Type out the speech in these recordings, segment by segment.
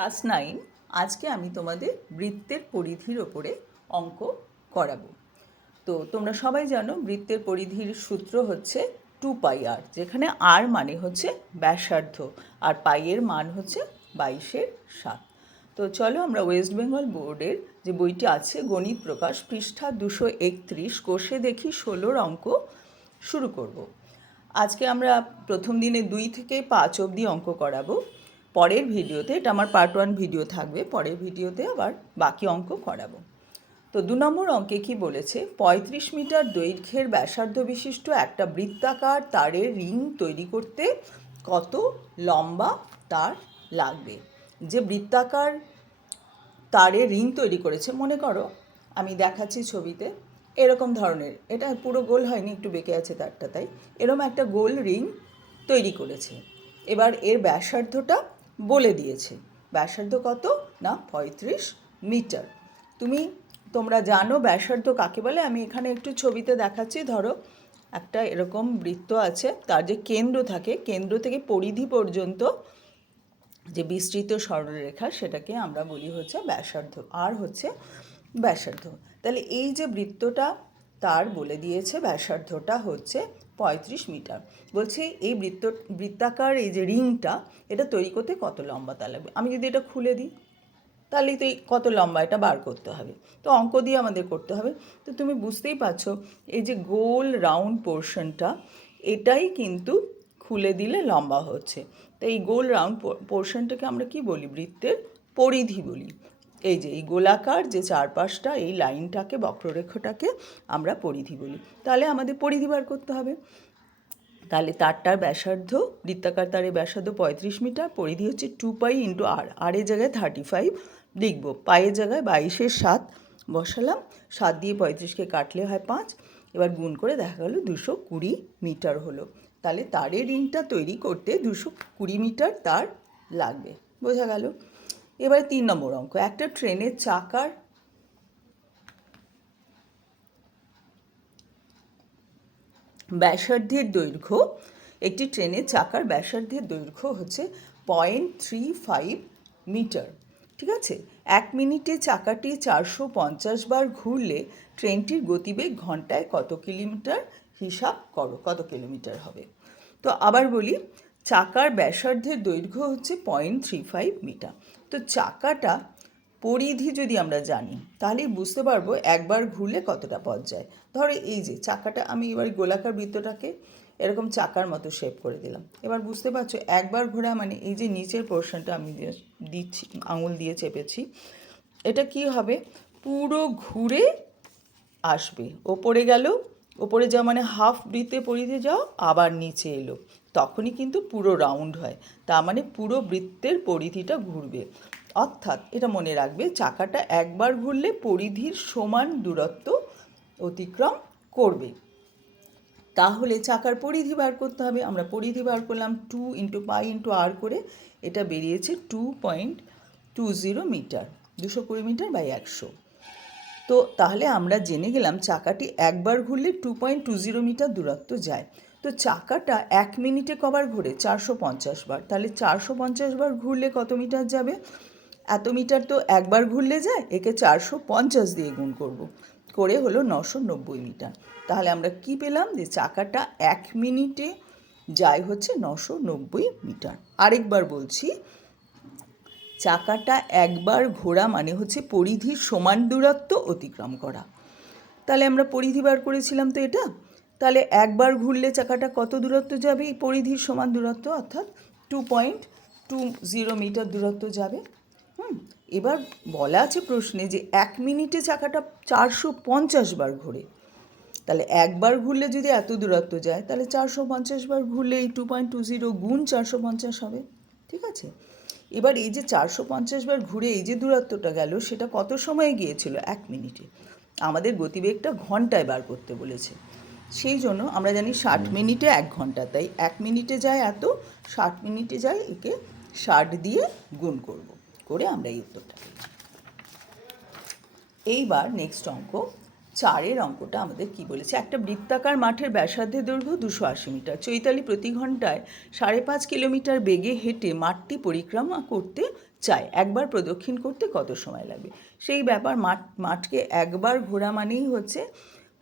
Class 9 আজকে আমি তোমাদের বৃত্তের পরিধির ওপরে অঙ্ক করাবো। তো তোমরা সবাই জানো বৃত্তের পরিধির সূত্র হচ্ছে 2πr, যেখানে r মানে হচ্ছে ব্যাসার্ধ আর পাইয়ের মান হচ্ছে 22/7। তো চলো আমরা ওয়েস্ট বেঙ্গল বোর্ডের যে বইটি আছে গণিত প্রকাশ পৃষ্ঠা 231 কোষে দেখি 16 অঙ্ক শুরু করব। আজকে আমরা প্রথম দিনে 2 থেকে 5 অবধি অঙ্ক করাবো। পরের ভিডিওতে, এটা আমার পার্ট 1 ভিডিও থাকবে, পরের ভিডিওতে আবার বাকি অঙ্ক করাবো। তো 2 নম্বর অঙ্কে কি বলেছে, 35 মিটার দৈর্ঘ্যের ব্যাসার্ধ বিশিষ্ট একটা বৃত্তাকার তারের রিং তৈরি করতে কত লম্বা তার লাগবে। যে বৃত্তাকার তারের রিং তৈরি করেছে, মনে করো আমি দেখাচ্ছি ছবিতে, এরকম ধরনের, এটা পুরো গোল হয়নি, একটু বেঁকে আছে তারটা, তাই এরকম একটা গোল রিং তৈরি করেছে। এবার এর ব্যাসার্ধটা বলে দিয়েছে। ব্যাসার্ধ কত না 35 মিটার। তোমরা জানো ব্যাসার্ধ কাকে বলে। আমি এখানে একটু ছবিতে দেখাচ্ছি। ধরো একটা এরকম বৃত্ত আছে, তার যে কেন্দ্র থাকে, কেন্দ্র থেকে পরিধি পর্যন্ত যে বিস্তৃত সরলরেখা, সেটাকে আমরা বলি হচ্ছে ব্যাসার্ধ, আর হচ্ছে ব্যাসার্ধ। তাহলে এই যে বৃত্তটা তার বলে দিয়েছে ব্যাসার্ধটা হচ্ছে 35 মিটার। বলছে এই বৃত্তাকার এই যে রিংটা, এটা তৈরি করতে কত লম্বা তা লাগবে। আমি যদি এটা খুলে দিই, তাহলেই তো এই কত লম্বা এটা বার করতে হবে। তো অঙ্ক দিয়ে আমাদের করতে হবে। তো তুমি বুঝতেই পারছো, এই যে গোল রাউন্ড পোর্শনটা, এটাই কিন্তু খুলে দিলে লম্বা হচ্ছে। তো এই গোল রাউন্ড পোর্শনটাকে আমরা কি বলি, বৃত্তের পরিধি বলি। এই যে এই গোলাকার যে চারপাশটা, এই লাইনটাকে, বক্ররেখাটাকে আমরা পরিধি বলি। তাহলে আমাদের পরিধি বার করতে হবে। তাহলে তারটার ব্যাসার্ধ, বৃত্তাকার তারের ব্যাসার্ধ 35 মিটার, পরিধি হচ্ছে 2π × r। আরের জায়গায় 35 লিখব, পায়ের জায়গায় 22/7 বসালাম। 7 দিয়ে 35কে কাটলে হয় 5। এবার গুণ করে দেখা গেল 220 মিটার হলো। তাহলে তারের রিংটা তৈরি করতে 220 মিটার তার লাগবে। বোঝা গেল। এবার 3 নম্বর অঙ্ক, একটা ট্রেনের চাকার ব্যাসার্ধের দৈর্ঘ্য, একটি ট্রেনের চাকার ব্যাসার্ধের দৈর্ঘ্য হচ্ছে 0.35 মিটার। ঠিক আছে। 1 মিনিটে চাকাটি 450 বার ঘুরলে ট্রেনটির গতিবেগ ঘন্টায় কত কিলোমিটার, হিসাব করো কত কিলোমিটার হবে। তো আবার বলি, চাকার ব্যাসার্ধের দৈর্ঘ্য হচ্ছে 0.35 মিটার। তো চাকাটা পরিধি যদি আমরা জানি, তাহলেই বুঝতে পারবো একবার ঘুরলে কতটা পথ যায়। ধরো এই যে চাকাটা, আমি এবার গোলাকার বৃত্তটাকে এরকম চাকার মতো শেপ করে দিলাম। এবার বুঝতে পারছো একবার ঘোরা মানে এই যে নিচের পোর্শনটা আমি দিচ্ছি, আঙুল দিয়ে চেপেছি, এটা কি হবে, পুরো ঘুরে আসবে, ওপরে গেল, ওপরে যাওয়া মানে হাফ বৃত্তে পরিধি যাও, আবার নিচে এলো, তখনই কিন্তু পুরো রাউন্ড হয়। তার মানে পুরো বৃত্তের পরিধিটা ঘুরবে। অর্থাৎ এটা মনে রাখবে, চাকাটা একবার ঘুরলে পরিধির সমান দূরত্ব অতিক্রম করবে। তাহলে চাকার পরিধি বার করতে হবে। আমরা পরিধি বার করলাম 2 × π × r করে, এটা বেরিয়েছে 2.20 মিটার, 220 মিটার বাই 100। তো তাহলে আমরা জেনে গেলাম চাকাটি একবার ঘুরলে 2.20 মিটার দূরত্ব যায়। তো চাকাটা 1 মিনিটে কবার ঘুরে, 450 বার। তাহলে 450 বার ঘুরলে কত মিটার যাবে, এত মিটার তো একবার ঘুরলে যায়, একে 450 দিয়ে গুণ করব, করে হলো 990 মিটার। তাহলে আমরা কি পেলাম, যে চাকাটা 1 মিনিটে যায় হচ্ছে 990 মিটার। আরেকবার বলছি, চাকাটা একবার ঘোরা মানে হচ্ছে পরিধির সমান দূরত্ব অতিক্রম করা। তাহলে আমরা পরিধি বার করেছিলাম তো এটা, তাহলে একবার ঘুরলে চাকাটা কত দূরত্ব যাবে, এই পরিধির সমান দূরত্ব, অর্থাৎ 2.20 মিটার দূরত্ব যাবে। এবার বলা আছে প্রশ্নে যে 1 মিনিটে চাকাটা 450 বার ঘোরে। তাহলে একবার ঘুরলে যদি এত দূরত্ব যায়, তাহলে 450 বার ঘুরলে এই 2.20 গুণ 450 হবে। ঠিক আছে। এবার এই যে 450 বার ঘুরে এই যে দূরত্বটা গেল, সেটা কত সময়ে গিয়েছিল, 1 মিনিটে। আমাদের গতিবেগটা ঘন্টায় বার করতে বলেছে, সেই জন্য আমরা জানি 60 মিনিটে 1 ঘন্টা, তাই 1 মিনিটে যায় এত, 60 মিনিটে যায়, একে 60 দিয়ে গুণ করব, করে আমরা এই উত্তরটা পেয়েছি। এইবার নেক্সট অঙ্ক 4-এর অঙ্কটা আমাদের কি বলেছে, একটা বৃত্তাকার মাঠের ব্যাসার্ধের দৈর্ঘ্য 280 মিটার। চৈতালি প্রতি ঘন্টায় 5.5 কিলোমিটার বেগে হেঁটে মাঠটি পরিক্রমা করতে চায়, একবার প্রদক্ষিণ করতে কত সময় লাগবে। সেই ব্যাপার, মাঠকে একবার ঘোরা মানেই হচ্ছে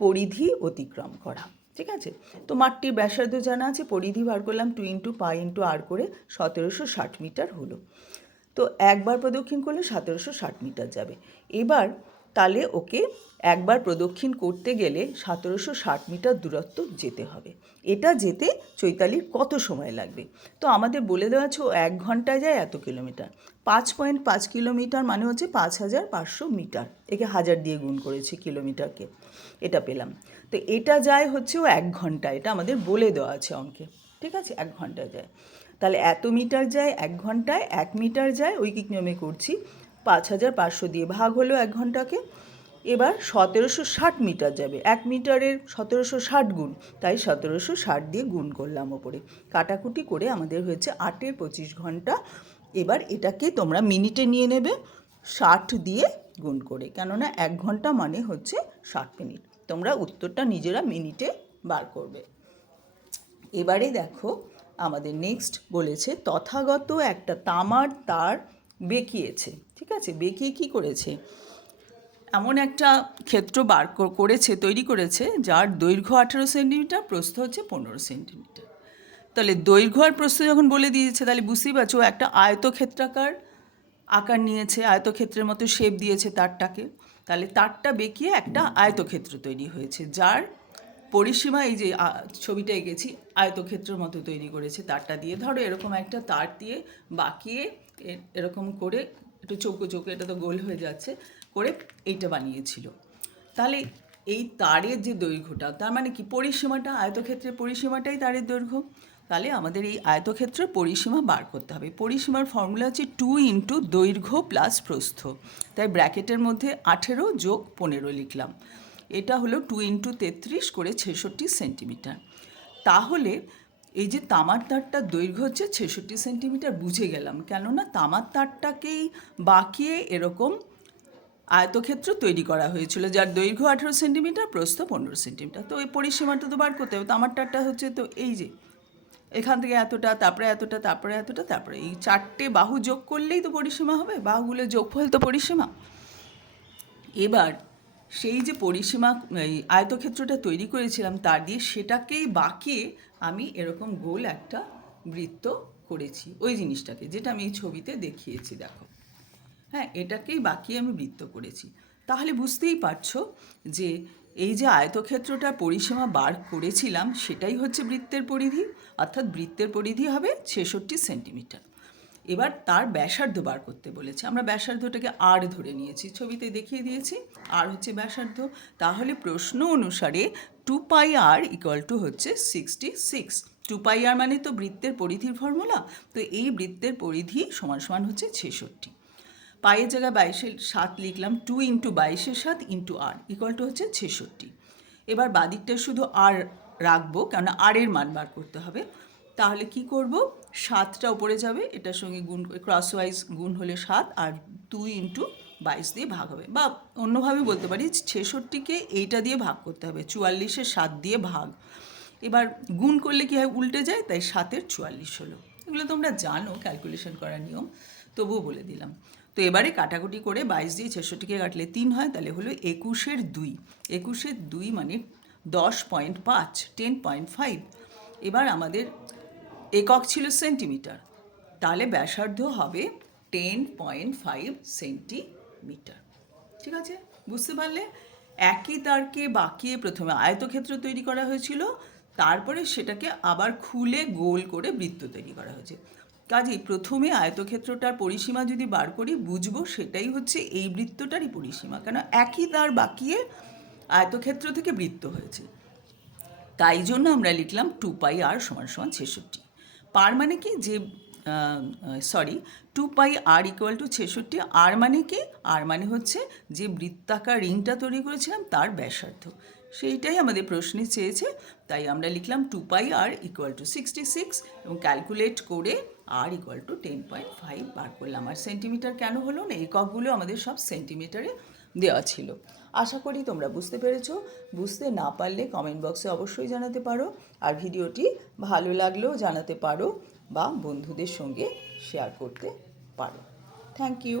পরিধি অতিক্রম করা, ঠিক আছে। তো মাঠটির ব্যাসার্ধ জানা আছে, পরিধি বার করলাম 2 × π × r করে 1760 মিটার হলো। তো একবার প্রদক্ষিণ করলে 1760 মিটার যাবে। এবার তাহলে ওকে একবার প্রদক্ষিণ করতে গেলে 1760 মিটার দূরত্ব যেতে হবে। এটা যেতে চৈতালির কত সময় লাগবে? তো আমাদের বলে দেওয়া আছে ও 1 ঘন্টায় যায় এত কিলোমিটার। 5.5 কিলোমিটার মানে হচ্ছে 5500 মিটার। একে 1000 দিয়ে গুণ করেছি কিলোমিটারকে, এটা পেলাম। তো এটা যায় হচ্ছে ও 1 ঘন্টায়, এটা আমাদের বলে দেওয়া আছে অঙ্কে, ঠিক আছে, 1 ঘন্টায় যায়। তাহলে এত মিটার যায় 1 ঘন্টায়, 1 মিটার যায় ঐকিক নিয়মে করছি, 5500 দিয়ে ভাগ হলো 1 ঘন্টাকে। এবার 1760 মিটার যাবে, 1 মিটারের 1760 গুণ, তাই 1760 দিয়ে গুণ করলাম ওপরে, কাটাকুটি করে আমাদের হয়েছে 8 × 25 ঘন্টা। এবার এটাকে তোমরা মিনিটে নিয়ে নেবে 60 দিয়ে গুণ করে, কেননা 1 ঘন্টা মানে হচ্ছে 60 মিনিট। তোমরা উত্তরটা নিজেরা মিনিটে বার করবে। এবারে দেখো আমাদের নেক্সট বলেছে তথাগত একটা তামার তার বেঁকিয়েছে, ঠিক আছে। বেঁকিয়ে কী করেছে? এমন একটা ক্ষেত্র করেছে, তৈরি করেছে, যার দৈর্ঘ্য 18 সেন্টিমিটার, প্রস্থ হচ্ছে 15 সেন্টিমিটার। তাহলে দৈর্ঘ্য আর প্রস্থ যখন বলে দিয়েছে, তাহলে বুঝতেই পারছো একটা আয়তক্ষেত্রাকার আকার নিয়েছে, আয়তক্ষেত্রের মতো শেপ দিয়েছে তারটাকে। তাহলে তারটা বেঁকিয়ে একটা আয়তক্ষেত্র তৈরি হয়েছে, যার পরিসীমা এই যে ছবিটা এঁকেছি আয়তক্ষেত্রের মতো তৈরি করেছে তারটা দিয়ে। ধরো এরকম একটা তার দিয়ে বাঁকিয়ে এরকম করে একটু চৌকো চৌকো, এটা তো গোল হয়ে যাচ্ছে, করে এইটা বানিয়েছিল। তাহলে এই তারের যে দৈর্ঘ্যটা, তার মানে কি পরিসীমাটা, আয়তক্ষেত্রের পরিসীমাটাই তারের দৈর্ঘ্য। তাহলে আমাদের এই আয়তক্ষেত্রের পরিসীমা বার করতে হবে। পরিসীমার ফর্মুলা হচ্ছে 2 × দৈর্ঘ্য প্লাস প্রস্থ। তাই ব্র্যাকেটের মধ্যে 18 + 15 লিখলাম। এটা হলো 2 × 33 করে 66 সেন্টিমিটার। তাহলে এই যে তামার তারটার দৈর্ঘ্য হচ্ছে 66 সেন্টিমিটার, বুঝে গেলাম, কেননা তামার তারটাকেই বাঁকিয়ে এরকম আয়তক্ষেত্র তৈরি করা হয়েছিল, যার দৈর্ঘ্য 18 সেন্টিমিটার, প্রস্থ 15 সেন্টিমিটার। তো এই পরিসীমাটা তো বার করতে হবে। তামার তারটা হচ্ছে তো এই যে এখান থেকে এতটা, তারপরে এতটা, তারপরে এতটা, তারপরে এই 4টে বাহু যোগ করলেই তো পরিসীমা হবে, বাহুগুলোর যোগফল তো পরিসীমা। এবার সেই যে পরিসীমা, এই আয়তক্ষেত্রটা তৈরি করেছিলাম তার দিয়ে, সেটাকেই বাঁকিয়ে আমি এরকম গোল একটা বৃত্ত করেছি, ওই জিনিসটাকে যেটা আমি এই ছবিতে দেখিয়েছি, দেখো। হ্যাঁ, এটাকেই বাঁকিয়ে আমি বৃত্ত করেছি। তাহলে বুঝতেই পারছো যে এই যে আয়তক্ষেত্রটার পরিসীমা বার করেছিলাম সেটাই হচ্ছে বৃত্তের পরিধি, অর্থাৎ বৃত্তের পরিধি হবে 66 সেন্টিমিটার। এবার তার ব্যাসার্ধ বার করতে বলেছে, আমরা ব্যাসার্ধটাকে আর ধরে নিয়েছি, ছবিতে দেখিয়ে দিয়েছি, আর হচ্ছে ব্যাসার্ধ। তাহলে প্রশ্ন অনুসারে 2πr = হচ্ছে 66। 2πr মানে তো বৃত্তের পরিধির ফর্মুলা, তো এই বৃত্তের পরিধি সমান সমান হচ্ছে 66। পায়ের জায়গায় 22-7 লিখলাম, 2 × 22-7 × r = হচ্ছে 66। এবার বাদিকটা শুধু আর রাখবো, কেননা আর এর মান বার করতে হবে। তাহলে কি করব, 7টা উপরে যাবে, এটার সঙ্গে গুণ, ক্রসওয়াইজ গুণ হলে 7, আর 2 × 22 দিয়ে ভাগ হবে। বা অন্যভাবে বলতে পারি 66কে এইটা দিয়ে ভাগ করতে হবে, 44-এ 7 দিয়ে ভাগ। এবার গুণ করলে কী হয়, উল্টে যায়, তাই 7-এর 44 হলো। এগুলো তোমরা জানো ক্যালকুলেশন করার নিয়ম, তবুও বলে দিলাম। তো এবারে কাটাকুটি করে 22 দিয়ে 66কে কাটলে 3 হয়, তাহলে হলো 21-এর 2। 21-এর 2 মানে 10.5, 10.5। এবার আমাদের একক ছিল সেন্টিমিটার, তাহলে ব্যাসার্ধ হবে 10.5 সেন্টিমিটার। ঠিক আছে, বুঝতে পারলে? একই তারকে বাঁকিয়ে প্রথমে আয়তক্ষেত্র তৈরি করা হয়েছিল, তারপরে সেটাকে আবার খুলে গোল করে বৃত্ত তৈরি করা হয়েছে। কাজেই প্রথমে আয়তক্ষেত্রটার পরিসীমা যদি বার করি, বুঝবো সেটাই হচ্ছে এই বৃত্তটারই পরিসীমা, কেন একই তার বাঁকিয়ে আয়তক্ষেত্র থেকে বৃত্ত হয়েছে। তাই জন্য আমরা লিখলাম 2πr = 66। পার মানে কি, যে 2πr = 66। আর মানে কি, আর মানে হচ্ছে যে বৃত্তাকার রিংটা তৈরি করেছিলাম তার ব্যাসার্ধ, সেইটাই আমাদের প্রশ্নে চেয়েছে। তাই আমরা লিখলাম 2πr = 66 এবং ক্যালকুলেট করে r = 10.5 বার করলাম। আর সেন্টিমিটার কেন হলো না, এককগুলো আমাদের সব সেন্টিমিটারে দেওয়া ছিল। আশা করি তোমরা বুঝতে পেরেছো। বুঝতে না পারলে কমেন্ট বক্সে অবশ্যই জানাতে পারো, আর ভিডিওটি ভালো লাগলেও জানাতে পারো বা বন্ধুদের সঙ্গে শেয়ার করতে পারো। Thank you.